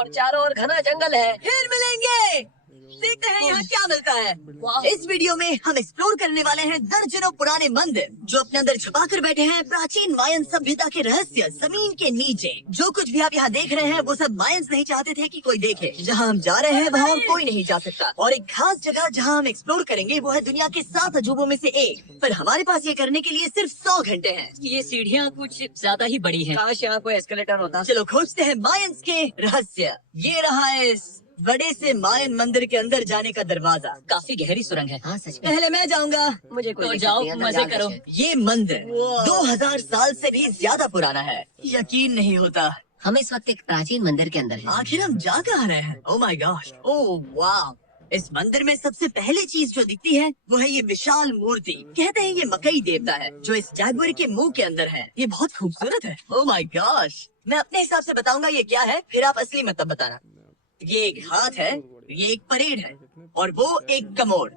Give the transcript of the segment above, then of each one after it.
और चारों ओर घना जंगल है। फिर मिलेंगे, देखते हैं यहाँ क्या मिलता है। इस वीडियो में हम एक्सप्लोर करने वाले हैं दर्जनों पुराने मंदिर जो अपने अंदर छुपा कर बैठे हैं प्राचीन मायन सभ्यता के रहस्य जमीन के नीचे। जो कुछ भी आप यहाँ देख रहे हैं वो सब मायंस नहीं चाहते थे कि कोई देखे। जहाँ हम जा रहे हैं वहाँ और कोई नहीं जा सकता। और एक खास जगह जहाँ हम एक्सप्लोर करेंगे वो है दुनिया के 7 अजूबों में से एक। पर हमारे पास ये करने के लिए सिर्फ 100 घंटे हैं। ये सीढ़ियाँ कुछ ज्यादा ही बड़ी हैं। काश यहाँ कोई एस्केलेटर होता। चलो खोजते हैं मायंस के रहस्य। ये रहा है इस बड़े से मायन मंदिर के अंदर जाने का दरवाजा। काफी गहरी सुरंग है। हाँ सच में। पहले मैं जाऊंगा। मुझे कोई तो दिक्कत जाओ, नहीं है, अंदर मजे जाओ करो। मुझे। ये मंदिर 2000 साल से भी ज्यादा पुराना है। यकीन नहीं होता। हम इस वक्त एक प्राचीन मंदिर के अंदर हैं। आखिर हम जा कहाँ रहे हैं? ओह माय गॉश, ओह वाह। इस मंदिर में सबसे पहले चीज जो दिखती है वो है ये विशाल मूर्ति। कहते हैं ये मकई देवता है जो इस जैगुआर के मुंह के अंदर है। ये बहुत खूबसूरत है। Oh my gosh. मैं अपने हिसाब से बताऊंगा ये क्या है, फिर आप असली मतलब बताना। ये एक हाथ है, ये एक परेड है और वो एक कमोड।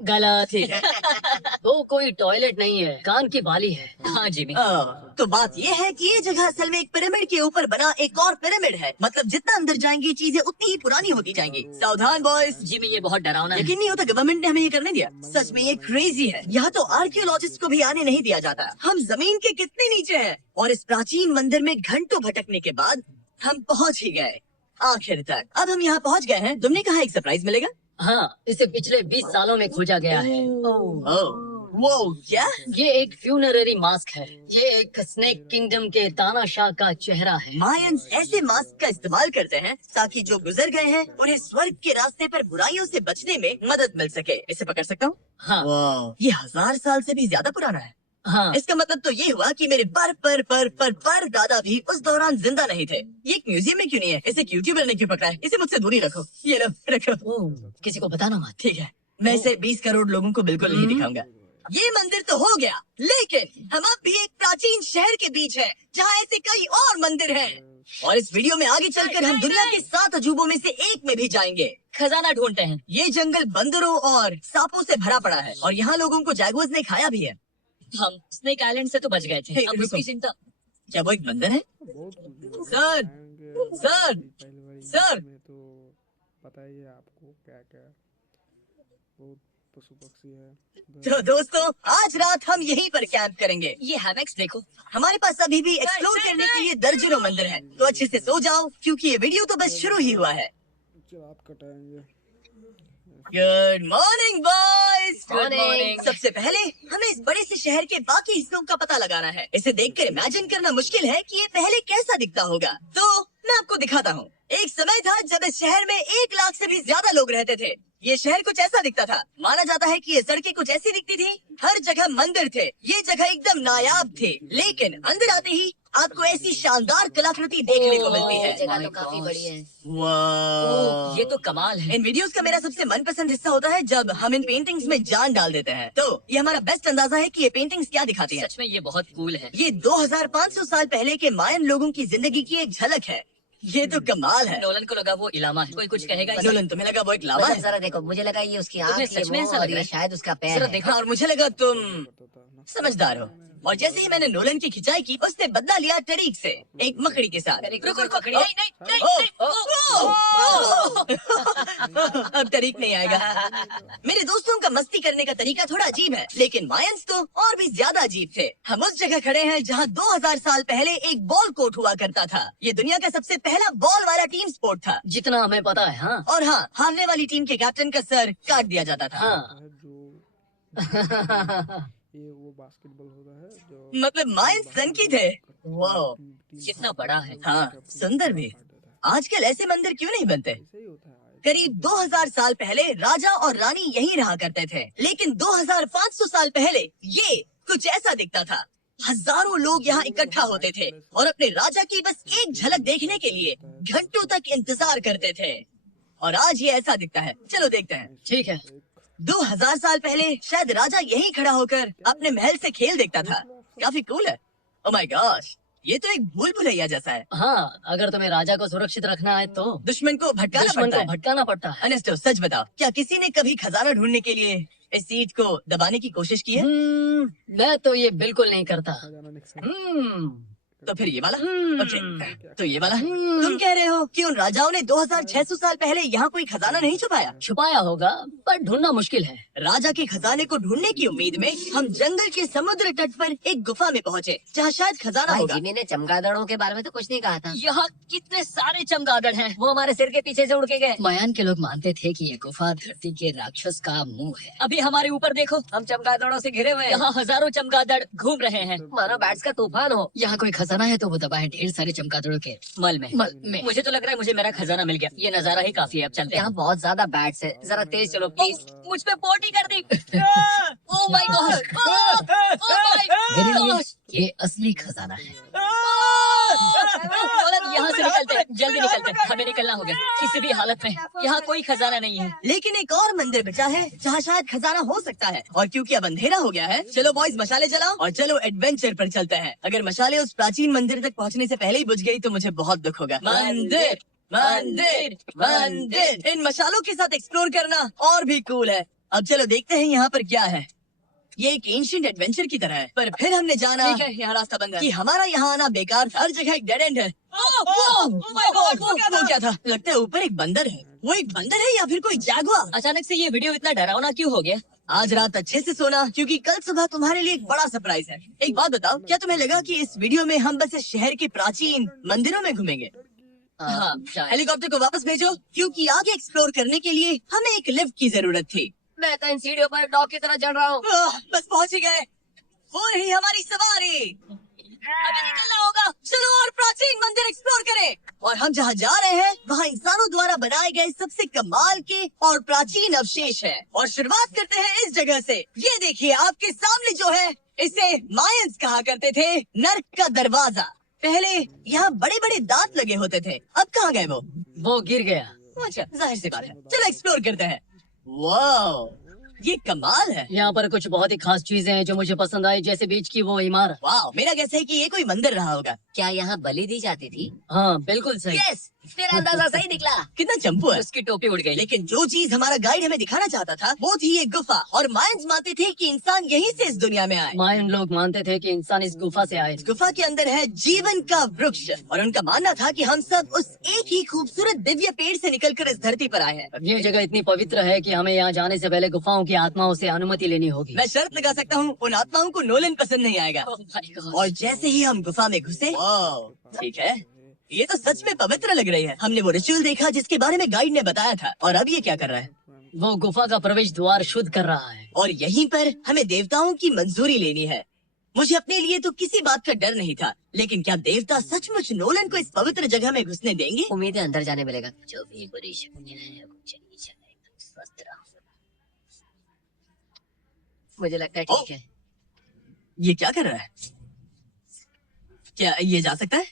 गलत। ठीक है। वो कोई टॉयलेट नहीं है, कान की बाली है। हाँ जिमी। तो बात ये है कि ये जगह असल में एक पिरामिड के ऊपर बना एक और पिरामिड है। मतलब जितना अंदर जाएंगी चीजें उतनी ही पुरानी होती जाएंगी। सावधान बॉयज। जिमी ये बहुत डरावना है। यकीन नहीं होता गवर्नमेंट ने हमें ये करने दिया। सच में ये क्रेजी है। यहाँ तो आर्कियोलॉजिस्ट को भी आने नहीं दिया जाता। हम जमीन के कितने नीचे हैं। और इस प्राचीन मंदिर में घंटों भटकने के बाद हम पहुँच ही गए आखिर तक। अब हम यहाँ पहुँच गए हैं। तुमने कहा एक सरप्राइज मिलेगा। हाँ, इसे पिछले 20 सालों में खोजा गया है। वो क्या? ये एक फ्यूनररी मास्क है। ये एक स्नेक किंगडम के तानाशाह का चेहरा है। मायंस ऐसे मास्क का इस्तेमाल करते हैं ताकि जो गुजर गए हैं उन्हें स्वर्ग के रास्ते पर बुराइयों से बचने में मदद मिल सके। इसे पकड़ सकता हूँ? हाँ। ये 1000 साल से भी ज्यादा पुराना है। हाँ। इसका मतलब तो ये हुआ कि मेरे पर दादा भी उस दौरान जिंदा नहीं थे। ये एक म्यूजियम में क्यों नहीं है? इसे यूट्यूबर ने क्यों पकड़ा है? इसे मुझसे दूरी रखो। ये लो, रखो। किसी को बताना मत। ठीक है, मैं इसे 20 करोड़ लोगों को बिल्कुल नहीं दिखाऊंगा। ये मंदिर तो हो गया, लेकिन हम अब भी एक प्राचीन शहर के बीच हैं, जहाँ ऐसे कई और मंदिर हैं। और इस वीडियो में आगे चलकर हम दुनिया के 7 अजूबों में से एक में भी जाएंगे। खजाना ढूंढते हैं। ये जंगल बंदरों और सांपों से भरा पड़ा है और यहाँ लोगों को जैगुआर्स ने खाया भी है। हम स्नेक आइलैंड से तो बच गए थे। हे, अब रुको। उसकी चिंता। क्या वो एक बंदर है? Sir, sir, sir. तो पता ही है आपको क्या क्या बहुत पशु पक्षी है। तो दोस्तों आज रात हम यहीं पर कैंप करेंगे। ये हैमेक्स देखो। हमारे पास अभी भी एक्सप्लोर करने के लिए दर्जनों मंदिर हैं। तो अच्छे से सो जाओ क्योंकि ये वीडियो तो बस शुरू ही हुआ है। रात कटाएंगे। Good morning boys. Good morning. सबसे पहले हमें इस बड़े से शहर के बाकी हिस्सों का पता लगाना है। इसे देखकर इमेजिन करना मुश्किल है कि ये पहले कैसा दिखता होगा। तो मैं आपको दिखाता हूँ। एक समय था जब इस शहर में 1 लाख से भी ज्यादा लोग रहते थे। ये शहर कुछ ऐसा दिखता था। माना जाता है कि ये सड़कें कुछ ऐसी दिखती थी। हर जगह मंदिर थे। ये जगह एकदम नायाब थी। लेकिन अंदर आते ही आपको ऐसी शानदार कलाकृति देखने को मिलती है। जगह तो काफी बड़ी है। वाह, ये तो कमाल है। इन वीडियोस का मेरा सबसे मनपसंद हिस्सा होता है जब हम इन पेंटिंग्स में जान डाल देते हैं। तो ये हमारा बेस्ट अंदाजा है कि ये पेंटिंग्स क्या दिखाती हैं। सच में ये बहुत कूल है। ये 2500 साल पहले के मायन लोगों की जिंदगी की एक झलक है। ये तो कमाल है। नोलन को लगा वो इलामा है। कोई कुछ कहेगा इसे? नोलन, तुम्हें लगा वो एक लावा मतलब है? जरा देखो, मुझे लगा ये उसकी आँख, तुम्हें ये सच में मुंह ऐसा और लग रहा ये है? शायद उसका पैर जरा है। देखो। और मुझे लगा तुम समझदार हो। और जैसे ही मैंने नोलन की खिंचाई की उसने बदला लिया टरीक से एक मकड़ी के साथ। रुको रुको। ओ, अब तरीक नहीं आएगा। मेरे दोस्तों का मस्ती करने का तरीका थोड़ा अजीब है, लेकिन मायंस तो और भी ज्यादा अजीब थे। हम उस जगह खड़े हैं जहाँ 2000 साल पहले एक बॉल कोर्ट हुआ करता था। ये दुनिया का सबसे पहला बॉल वाला टीम स्पोर्ट था। जितना हमें पता है। हाँ। और हाँ, हारने वाली टीम के कैप्टन का सर काट दिया जाता था। हाँ। जो ये वो बास्केटबॉल होता है जो मतलब मायंस सनकी थे। वाह, कितना बड़ा है। हाँ, सुंदर भी। आजकल ऐसे मंदिर क्यों नहीं बनते? ऐसे ही होता है। करीब 2000 साल पहले राजा और रानी यहीं रहा करते थे, लेकिन 2500 साल पहले ये कुछ ऐसा दिखता था। हजारों लोग यहाँ इकट्ठा होते थे और अपने राजा की बस एक झलक देखने के लिए घंटों तक इंतजार करते थे। और आज ये ऐसा दिखता है। चलो देखते हैं। ठीक है। 2000 साल पहले शायद राजा यहीं खड़ा होकर अपने महल से खेल देखता था। काफी कूल है। ओह माय गॉश, ये तो एक भूल भुलैया जैसा है। हाँ, अगर तुम्हें राजा को सुरक्षित रखना है तो दुश्मन को भटकाना पड़ता है। अनेस्टो, सच बताओ, क्या किसी ने कभी खजाना ढूंढने के लिए इस सीट को दबाने की कोशिश की है? मैं तो ये बिल्कुल नहीं करता। खजाना निकल हम्म, तो फिर ये वाला। हम्म। ओके, तो ये वाला। तुम कह रहे हो कि उन राजाओं ने 2600 साल पहले यहाँ कोई खजाना नहीं छुपाया? छुपाया होगा पर ढूंढना मुश्किल है। राजा के खजाने को ढूंढने की उम्मीद में हम जंगल के समुद्र तट पर एक गुफा में पहुँचे जहाँ शायद खजाना भाई होगा। जिमी ने चमगादड़ों के बारे में तो कुछ नहीं कहा था। यहाँ कितने सारे चमगादड़ हैं। वो हमारे सिर के पीछे से उड़ के गए। मायान के लोग मानते थे कि ये गुफा धरती के राक्षस का मुंह है। अभी हमारे ऊपर देखो, हम चमगादड़ों से घिरे हुए हैं। यहाँ हजारों चमगादड़ घूम रहे हैं। मानो बैट्स का तूफान हो। यहाँ कोई खजाना है तो वो दबा है ढेर सारे चमगादड़ों के मल में। मुझे तो लग रहा है मुझे मेरा खजाना मिल गया। ये नजारा ही काफी है। अब चलते हैं। यहाँ बहुत ज्यादा बैट्स है, जरा तेज चलो प्लीज। मुझ पे पोटी कर दी। ओह माय गॉड, मेरे लिए ये असली खजाना है। यहाँ से निकलते हैं, जल्दी निकलते हैं। हमें निकलना होगा किसी भी हालत में। यहाँ कोई खजाना नहीं है। लेकिन एक और मंदिर बचा है जहाँ शायद खजाना हो सकता है। और क्योंकि अब अंधेरा हो गया है, चलो बॉयज मशाले जलाओ और चलो एडवेंचर पर चलते हैं। अगर मशाले उस प्राचीन मंदिर तक पहुँचने से पहले ही बुझ गई तो मुझे बहुत दुख होगा। मंदिर मंदिर मंदिर, इन मशालों के साथ एक्सप्लोर करना और भी कूल है। अब चलो देखते हैं यहाँ पर क्या है। ये एक एंशिएंट एडवेंचर की तरह है, पर फिर हमने जाना ठीक है, यहाँ रास्ता बंद है। कि हमारा यहाँ आना बेकार था। हर जगह एक डेड एंड है। वो क्या था? लगता है ऊपर एक बंदर है। वो एक बंदर है या फिर कोई जागुआर? अचानक से ये वीडियो इतना डरावना क्यों हो गया? आज रात अच्छे से सोना, क्योंकि कल सुबह तुम्हारे लिए एक बड़ा सरप्राइज है। एक बात बताओ, क्या तुम्हें लगा कि इस वीडियो में हम बस इस शहर के प्राचीन मंदिरों में घूमेंगे? हाँ शायद। हेलीकॉप्टर को वापस भेजो, क्योंकि आगे एक्सप्लोर करने के लिए हमें एक लिफ्ट की जरूरत थी। मैं तो इन सीढ़ियों पर डॉग की तरह चढ़ रहा हूँ। बस पहुंच ही गए। हो रही हमारी सवारी। हमें निकलना होगा। चलो और प्राचीन मंदिर एक्सप्लोर करें। और हम जहाँ जा रहे हैं वहाँ इंसानों द्वारा बनाए गए सबसे कमाल के और प्राचीन अवशेष है। और शुरुआत करते हैं इस जगह से। ये देखिए आपके सामने जो है, इसे मायंस कहा करते थे नर्क का दरवाजा। पहले यहाँ बड़े बड़े दांत लगे होते थे, अब कहाँ गए वो गिर गया। अच्छा, जाहिर सी बात है। चलो एक्सप्लोर करते हैं। वाह, ये कमाल है। यहाँ पर कुछ बहुत ही खास चीजें हैं जो मुझे पसंद आई, जैसे बीच की वो इमारत। वाह, मेरा गैस है कि ये कोई मंदिर रहा होगा। क्या यहाँ बलि दी जाती थी? हाँ बिल्कुल सही। यस, तेरा अंदाजा सही निकला। कितना चंपू है। उसकी टोपी उड़ गई। लेकिन जो चीज हमारा गाइड हमें दिखाना चाहता था वो थी ये गुफा। और मायंस मानते थे कि इंसान यहीं से इस दुनिया में आए। मायन लोग मानते थे कि इंसान इस गुफा से आए। इस गुफा के अंदर है जीवन का वृक्ष, और उनका मानना था कि हम सब उस एक ही खूबसूरत दिव्य पेड़ से निकलकर इस धरती पर आए हैं। ये जगह इतनी पवित्र है कि हमें यहाँ जाने से पहले गुफाओं की आत्माओं से अनुमति लेनी होगी। मैं शर्त लगा सकता हूँ उन आत्माओं को नोलन पसंद नहीं आएगा। Oh my God। और जैसे ही हम गुफा में घुसे, ठीक है, ये तो सच में पवित्र लग रही है। हमने वो रिचुअल देखा जिसके बारे में गाइड ने बताया था। और अब ये क्या कर रहा है? वो गुफा का प्रवेश द्वार शुद्ध कर रहा है। और यहीं पर हमें देवताओं की मंजूरी लेनी है। मुझे अपने लिए तो किसी बात का डर नहीं था, लेकिन क्या देवता सचमुच नोलन को इस पवित्र जगह में घुसने देंगे? उम्मीद है अंदर जाने मिलेगा। जो भी बुरी शक्तियाँ हैं वो चली जाए, एकदम स्वस्थ रहो। मुझे लगता है ठीक है। ये क्या कर रहा है? क्या ये जा सकता है?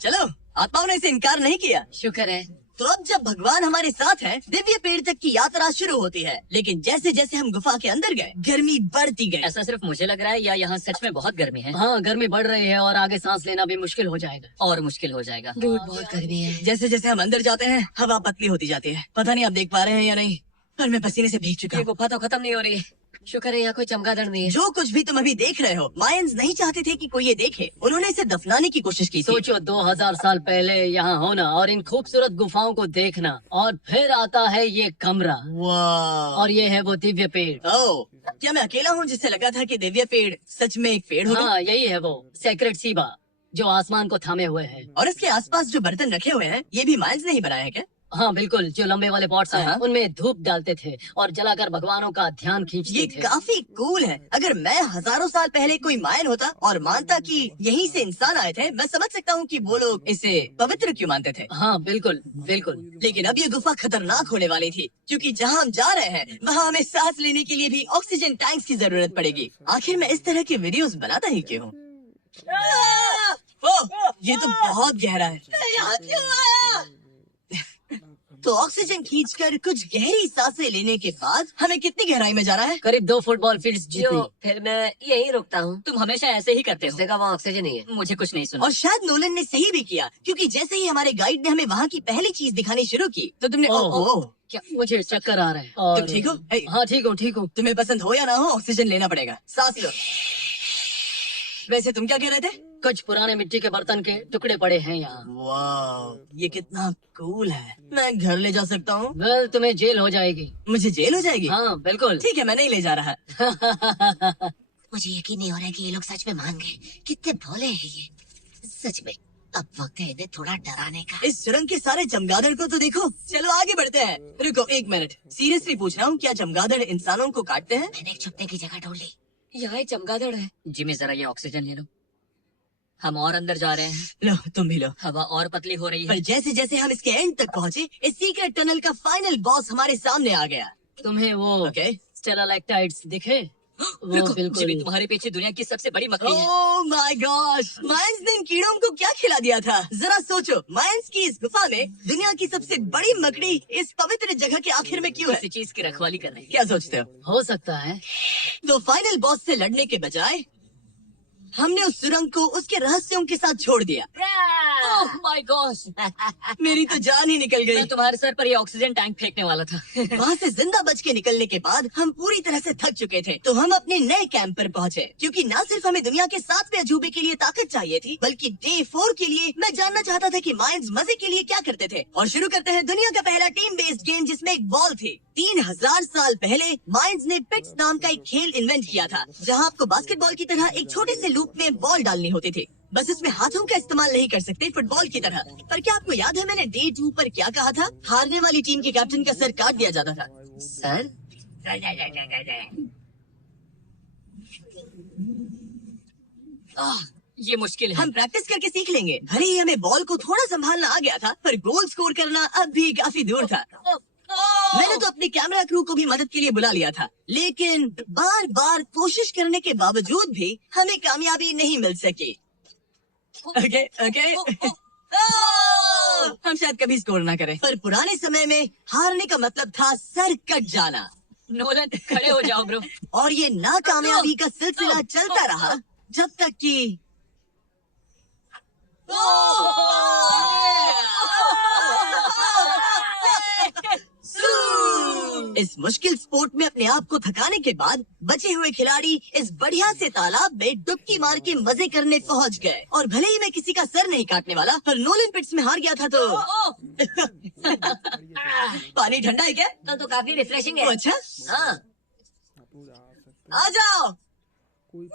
चलो, आत्माओं ने इसे इनकार नहीं किया। शुक्र है। तो अब जब भगवान हमारे साथ है, दिव्य पेड़ तक की यात्रा शुरू होती है। लेकिन जैसे जैसे हम गुफा के अंदर गए, गर्मी बढ़ती गई। ऐसा सिर्फ मुझे लग रहा है या यहाँ सच में बहुत गर्मी है? हाँ, गर्मी बढ़ रही है और आगे सांस लेना भी मुश्किल हो जाएगा। और मुश्किल हो जाएगा। बहुत गर्मी है। जैसे जैसे हम अंदर जाते हैं, हवा पतली होती जाती है। पता नहीं आप देख पा रहे हैं या नहीं, पर मैं पसीने से भीग चुका ये हूँ। गुफा तो खत्म नहीं हो रही है। शुक्र है यहाँ कोई चमगादड़ नहीं है। जो कुछ भी तुम अभी देख रहे हो, मायंस नहीं चाहते थे कि कोई ये देखे। उन्होंने इसे दफनाने की कोशिश की थी। सोचो 2000 साल पहले यहाँ होना और इन खूबसूरत गुफाओं को देखना, और फिर आता है ये कमरा, वाह। और ये है वो दिव्य पेड़। ओह, क्या मैं अकेला हूँ जिससे लगा था कि दिव्य पेड़ सच में एक पेड़ होगा? हाँ, यही है वो सेक्रेट सीबा जो आसमान को थामे हुए है। और इसके आसपास जो बर्तन रखे हुए हैं, ये भी मायंस ने ही बनाए हैं क्या? हाँ बिल्कुल, जो लंबे वाले पॉट्स हैं हाँ। उनमें धूप डालते थे और जलाकर भगवानों का ध्यान ये खींचते थे। काफी कूल है। अगर मैं हजारों साल पहले कोई मायन होता और मानता कि यहीं से इंसान आए थे, मैं समझ सकता हूँ कि वो लोग इसे पवित्र क्यों मानते थे। हाँ बिल्कुल बिल्कुल। लेकिन अब ये गुफा खतरनाक होने वाली थी, क्योंकि जहाँ हम जा रहे हैं वहाँ हमें सांस लेने के लिए भी ऑक्सीजन टैंक्स की जरूरत पड़ेगी। आखिर मैं इस तरह के वीडियोस बनाता ही क्यों हूँ? ओह, ये तो बहुत गहरा है। मैं यहाँ क्यों आया? तो ऑक्सीजन खींचकर कुछ गहरी सांसें लेने के बाद हमें कितनी गहराई में जाना है? करीब 2 फुटबॉल फील्ड जितनी। जो फिर मैं यहीं रुकता हूँ। तुम हमेशा ऐसे ही करते उस हो। जगह वहाँ ऑक्सीजन नहीं है। मुझे कुछ नहीं सुना। और शायद नोलन ने सही भी किया, क्योंकि जैसे ही हमारे गाइड ने हमें वहाँ की पहली चीज दिखानी शुरू की तो तुमने ओह, क्या मुझे चक्कर आ रहा है? और तुम ठीक हो? हे, हाँ ठीक हूँ ठीक हूँ। तुम्हें पसंद हो या ना हो, ऑक्सीजन लेना पड़ेगा। सांस लो। वैसे तुम क्या कह रहे थे? कुछ पुराने मिट्टी के बर्तन के टुकड़े पड़े हैं यहाँ। वाह, ये कितना कूल है। मैं घर ले जा सकता हूँ? वेल, तुम्हें जेल हो जाएगी। मुझे जेल हो जाएगी? हाँ बिल्कुल। ठीक है, मैं नहीं ले जा रहा। मुझे यकीन नहीं हो रहा है कि ये लोग सच में मान गए। कितने भोले हैं ये, सच में। अब वक्त है इन्हें थोड़ा डराने का। इस सुरंग के सारे चमगादड़ को तो देखो। चलो आगे बढ़ते हैं। रुको 1 मिनट, सीरियसली पूछ रहा हूँ, क्या चमगादड़ इंसानों को काटते हैं? मैंने एक छुपने की जगह ढूंढ ली। यहाँ एक चमगादड़ है। जिमी जरा ये ऑक्सीजन ले लो। हम और अंदर जा रहे हैं। लो तुम भी लो। हवा और पतली हो रही पर है। जैसे जैसे हम इसके एंड तक पहुँचे, इस सीक्रेट टनल का फाइनल बॉस हमारे सामने आ गया। तुम्हें वो ओके। स्टेलालाइटाइट्स दिखे? वो रुको, बिल्कुल जिमी, तुम्हारे पीछे दुनिया की सबसे बड़ी मकड़ी है। ओह माय गॉश, मायंस ने इन कीड़ों को क्या खिला दिया था? जरा सोचो, मायंस की इस गुफा में दुनिया की सबसे बड़ी मकड़ी इस पवित्र जगह के आखिर में क्यों है? किसी चीज की रखवाली कर रही है। क्या सोचते हो? हो सकता है। तो फाइनल बॉस से लड़ने के बजाय हमने उस सुरंग को उसके रहस्यों के साथ छोड़ दिया। ओह माय गॉश, मेरी तो जान ही निकल गई। मैं तुम्हारे सर पर ये ऑक्सीजन टैंक फेंकने वाला था। वहाँ से जिंदा बच के निकलने के बाद हम पूरी तरह से थक चुके थे, तो हम अपने नए कैंप पर पहुँचे। क्योंकि न सिर्फ हमें दुनिया के 7वें अजूबे के लिए ताकत चाहिए थी, बल्कि डे 4 के लिए मैं जानना चाहता था कि मायंस मजे के लिए क्या करते थे। और शुरू करते हैं दुनिया का पहला टीम बेस्ड गेम, जिसमें एक बॉल थी। 3000 साल पहले मायंस ने पिट्स नाम का एक खेल इन्वेंट किया था, जहाँ आपको बास्केटबॉल की तरह एक छोटे से लूप में बॉल डालनी होती थी। बस इसमें हाथों का इस्तेमाल नहीं कर सकते फुटबॉल की तरह। पर क्या आपको याद है मैंने डे 2 पर क्या कहा था? हारने वाली टीम के कैप्टन का सर काट दिया जाता था। सर ये मुश्किल है। हम प्रैक्टिस करके सीख लेंगे। भले ही हमें बॉल को थोड़ा संभालना आ गया था, पर गोल स्कोर करना अब भी काफी दूर था। मैंने तो अपने कैमरा क्रू को भी मदद के लिए बुला लिया था, लेकिन बार बार कोशिश करने के बावजूद भी हमें कामयाबी नहीं मिल सकी। ओके ओके हम शायद कभी स्कोर ना करें, पर पुराने समय में हारने का मतलब था सर कट जाना। नोलन खड़े हो जाओ ब्रो। और ये नाकामयाबी का सिलसिला चलता रहा जब तक कि इस मुश्किल स्पोर्ट में अपने आप को थकाने के बाद बचे हुए खिलाड़ी इस बढ़िया से तालाब में डुबकी मार के मजे करने पहुंच गए। और भले ही मैं किसी का सर नहीं काटने वाला, पर नोलन पिट्स में हार गया था तो पानी ठंडा है क्या? तो काफी रिफ्रेशिंग है। ओ, अच्छा हाँ आप लोग आ सकते आ जाओ। कोई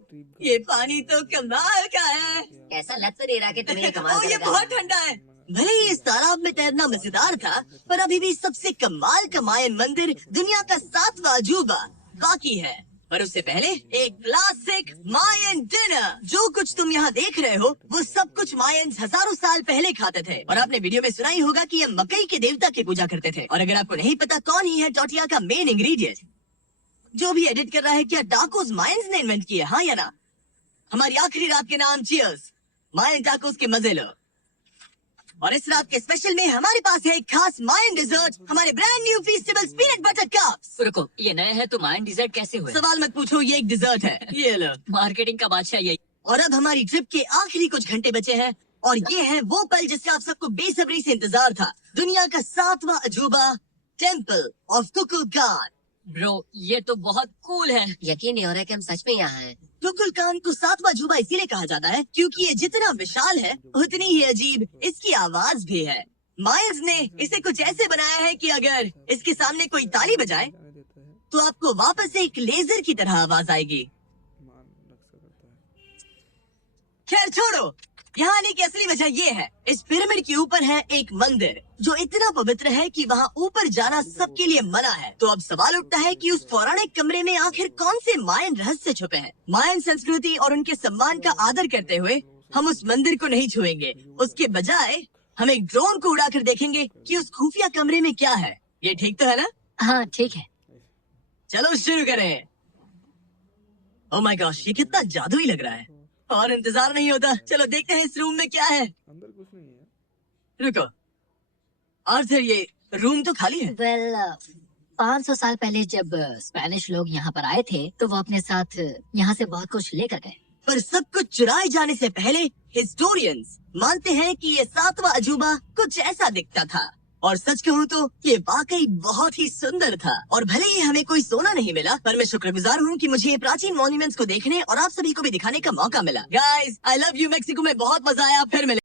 ट्रिप ये पानी तो कमाल का है। ऐसा लग तो नहीं रहा कि तुम्हें ये कमाल ओ, ये करेगा। बहुत ठंडा है। भले ही इस तालाब में तैरना मजेदार था, पर अभी भी सबसे कमाल का मायन मंदिर दुनिया का 7वां अजूबा बाकी है। पर उससे पहले एक क्लासिक मायन डिनर। जो कुछ तुम यहाँ देख रहे हो, वो सब कुछ मायंस हजारों साल पहले खाते थे। और आपने वीडियो में सुना ही होगा कि ये मकई के देवता की पूजा करते थे। और अगर आपको नहीं पता कौन ही है टोटिया का मेन इंग्रेडिएंट, जो भी एडिट कर रहा है, क्या टाकोस मायंस ने इन्वेंट किए? हाँ या ना? हमारी आखिरी रात के नाम चीयर्स, मायन टाकोस के मजे लो। और इस रात के स्पेशल में हमारे पास है एक खास मायन डिजर्ट, हमारे brand new Feastables peanut butter cups. रुको, ये नए हैं तो मायन डिजर्ट कैसे हुए? सवाल मत पूछो, ये एक डिजर्ट है। ये लो। मार्केटिंग का बादशाह यही। और अब हमारी ट्रिप के आखिरी कुछ घंटे बचे हैं, और ये है वो पल जिसका आप सबको बेसब्री से इंतजार था। दुनिया का 7वां अजूबा, टेम्पल ऑफ कुकुलकान। ब्रो ये तो बहुत कूल है। यकीन नहीं हो रहा है कि हम सच में यहाँ हैं। कुकुलकान को 7वां अजूबा इसीलिए कहा जाता है क्योंकि ये जितना विशाल है उतनी ही अजीब इसकी आवाज भी है। माइल्स ने इसे कुछ ऐसे बनाया है कि अगर इसके सामने कोई ताली बजाए जाने देता है, तो आपको वापस एक लेजर की तरह आवाज आएगी। मान रक्षा करता है। खैर छोड़ो, यहाँ आने की असली वजह ये है, इस पिरामिड के ऊपर है एक मंदिर जो इतना पवित्र है कि वहाँ ऊपर जाना सबके लिए मना है। तो अब सवाल उठता है कि उस पौराणिक कमरे में आखिर कौन से मायन रहस्य छुपे हैं। मायन संस्कृति और उनके सम्मान का आदर करते हुए हम उस मंदिर को नहीं छुएंगे। उसके बजाय हम एक ड्रोन को उड़ाकर देखेंगे कि उस खुफिया कमरे में क्या है। ये ठीक तो है ना? हाँ ठीक है। चलो शुरू करें। ओह माय गॉश, ये कितना जादुई लग रहा है। और इंतजार नहीं होता, चलो देखते हैं इस रूम में क्या है। अंदर कुछ नहीं है। रुको आर्थर, ये रूम तो खाली है। वेल 500 साल पहले जब स्पेनिश लोग यहाँ पर आए थे तो वो अपने साथ यहाँ से बहुत कुछ लेकर गए। पर सब कुछ चुराए जाने से पहले हिस्टोरियंस मानते हैं कि ये 7वां अजूबा कुछ ऐसा दिखता था। और सच कहूँ तो ये वाकई बहुत ही सुंदर था। और भले ही हमें कोई सोना नहीं मिला, पर मैं शुक्रगुजार हूँ कि मुझे ये प्राचीन मॉन्यूमेंट्स को देखने और आप सभी को भी दिखाने का मौका मिला। Guys, I love you Mexico में बहुत मजा आया। फिर मिले।